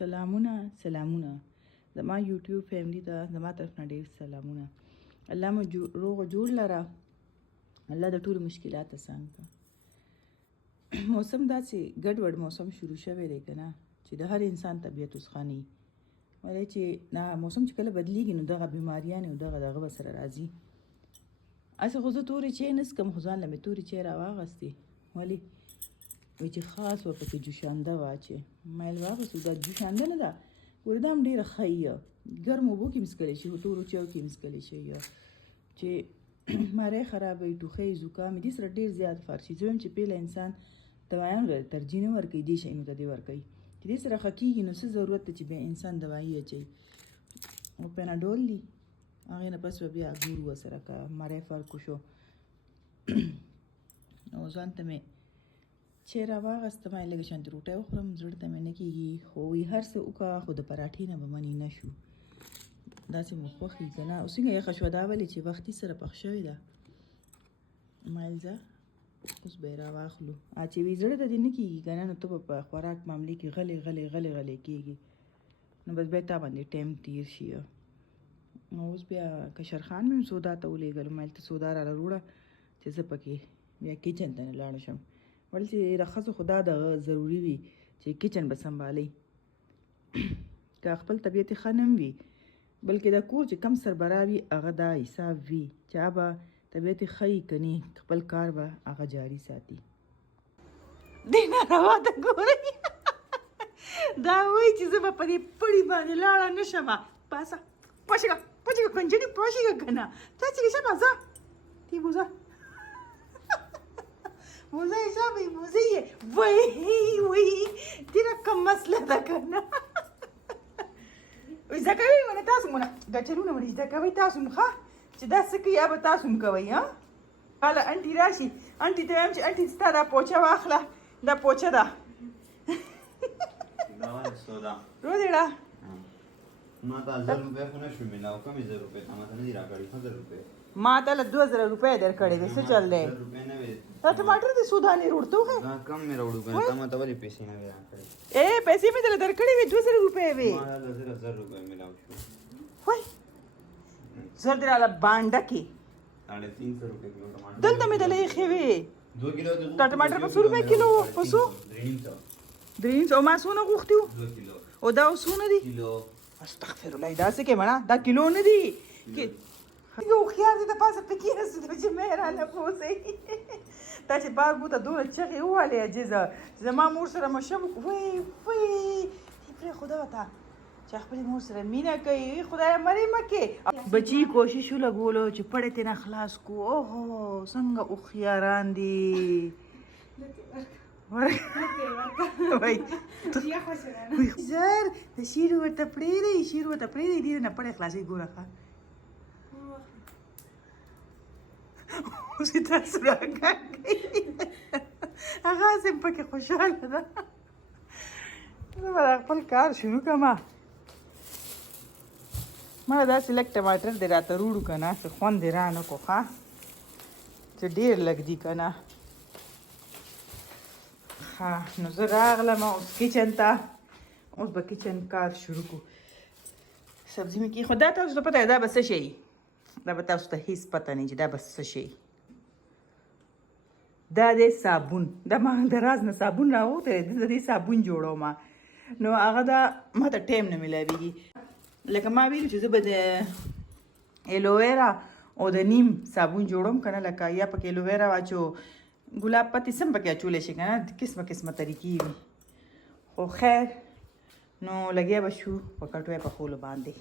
سلامونه زما یوټیوب فیملی ته زما طرف نه ډېر سلامونه. الله مو روغ جوړ لره، الله د ټولو مشکلات آسان کړه. موسم داسې ګډوډ موسم شروع شوی دی که نه چې د هر انسان طبیعت اوس ښه نه وي. ولې چې موسم چې کله بدلیږي نو دغه بیماریانې او دغه به سره راځي. هسې خو زه تورې چای نه څکم، خو ځان له مې تورې چای راواغستې. ولې وایي چې خاص ورپسې جوشانده واچې. ما یې واغستو دا جوشانده نه ده، ګورې دا هم ډېره ښه وي. ګرمو اوبو کې هم څکلی شي، تورو چایو کې هم څکلی شي. چې مری خرابوي، ټوخی، زکام دې سره ډېر زیات فرق شي. زه وایم چې پیله انسان دوایانو ته ترجیح نه ورکوي، دې شیانو ته دې ورکوي. چې دې سره ښه کېږي نو څه ضرورت دی چې بیا انسان دوایي اچوي. او پیناډول دي، هغې نه پس به بیا ګورو ورسره که مری فرق وشو. او ځان ته مې چې راواغسته، ما یې لږه شانتې روټۍ وخورم، زړه ته مې نه کېږي. خو وایي هر څه وکړه خو د پراټې نه به منې نه شو. داسې مو خوښ وي که نه. اوس څنګه یخه شوه دا ولې چې وختي سره پخ شوې ده. ما ویل ځه اوس به یې راواخلو. چې وي زړه ته دې نه کېږي که نه نو ته به په خوراک معاملې کې غلې کېږي، نو بس بیا تا باندې ټایم تېر شي. نو اوس بیا کشرخان مې هم سودا ته ولېږلو. ما ویل ته سودا راله وروړه چې زه پکې بیا کچن ته نه لاړ شم. ولې چې د ښځو خو دا دغه ضروري وي چې کچن به سنبالئ. که خپل طبیعت یې ښه نه وي، بلکې د کور چې کم سربراه وي هغه دا حساب وي چې هغه به طبیعت یې ښه وي که نه، خپل کار به هغه جاري ساتي. دې ناروا ته ګورئ دا وایي چې زه به په دې پړي باندې لاړه نه شم. پاسه پاشېږه کنجنې پاشېږه که نه. تا چې شبه ځه تی بوزه موزه یې شابه موزه یې وایي ډېره کم مسله ده که نه. زده کوئ ونه تاسو مونه ګټرونه ونه زده کوئ تاسو هم ښه چې دا څه کوي یا به تاسو هم کوئ. کله انټي راشي، انټي ته وایم چې انټي ستا دا پوچه واخله، دا پوچه ده روزېړه ما ته 1000 روپۍ خو نه شو میلاو. کمې 1000 روپۍ تا ماته نه دي راکړي. 1000 روپۍ ما ته له 2000 روپۍ درکړې وې. څه چل دی؟ 1000 روپۍ نه وې. دا ټماټر دې سودانې روړ ته وښیې. دا کم مې راوړو که نه، تا ماته ولې پیسې نه وې راکړې؟ پیسې مې درله درکړې وې، 2000 روپۍ وې. ما له 1000 روپۍ میلاو شو. وای زر دې راله بانډه کې 350 روپۍ کیلو ټماټر دلته مې دله ایښې وې. 2 کیلو ټماټر په 100 روپۍ کیلو و. په څو؟ 300. او ما څونه غوښتي وو؟ 2 کیلو. او دا اوس څونه دي؟ کیلو. استغفر الله، دا څه کې مړه دا کیلو نه دي. هوښیار دې د پاسه پکې رسېدو چې مې رانه پوسئ. دا چې بار بوته دومره چغې ووهلې عجیزه چې زما مور سره مشم وی پرېښوده ورته چې خپلې مور سره مینه کوي. خدایه مرې مه کې. بچي کوشش ولګولو چې پړې ترې نه خلاص کو. اوهو څنګه هوښیاران دي. زر د شیر ورته پرېږدئ ډېر نه پړې خلاصوي. ګوره ښه اوس یې تاسو راکاږئ هغه هسې پکې خوشحاله ده. زه به دا خپل کار شروع کړم. ما داسې لږ ټماټر دې راته روړو که نه، څه خوند دې را نه کړو ښه چې ډېر لږ دي که نه. ښه نو زه راغلم اوس کچن ته. اوس به کچن کار شروع کړو. سبزي مې کېښود. دا تاسو ته پته ده دا به څه شی؟ دا به تاسو ته هېڅ پته نه چې دا به څه شی. دا دی صابون. دا ما د راز نه صابون راووتی دی، د دې صابون جوړوم. نو هغه دا ما ته ټایم نه میلاویږي. لکه ما ویلو چې زه به د ایلوویرا او د نیم صابون جوړوم که نه، لکه یا پکې ایلوویرا واچو، ګلاب پتی سم پکې اچولی شي که نه، قسمه طریقې وي. خو خیر نو لګیا به شو په کټوۍ پخولو باندې.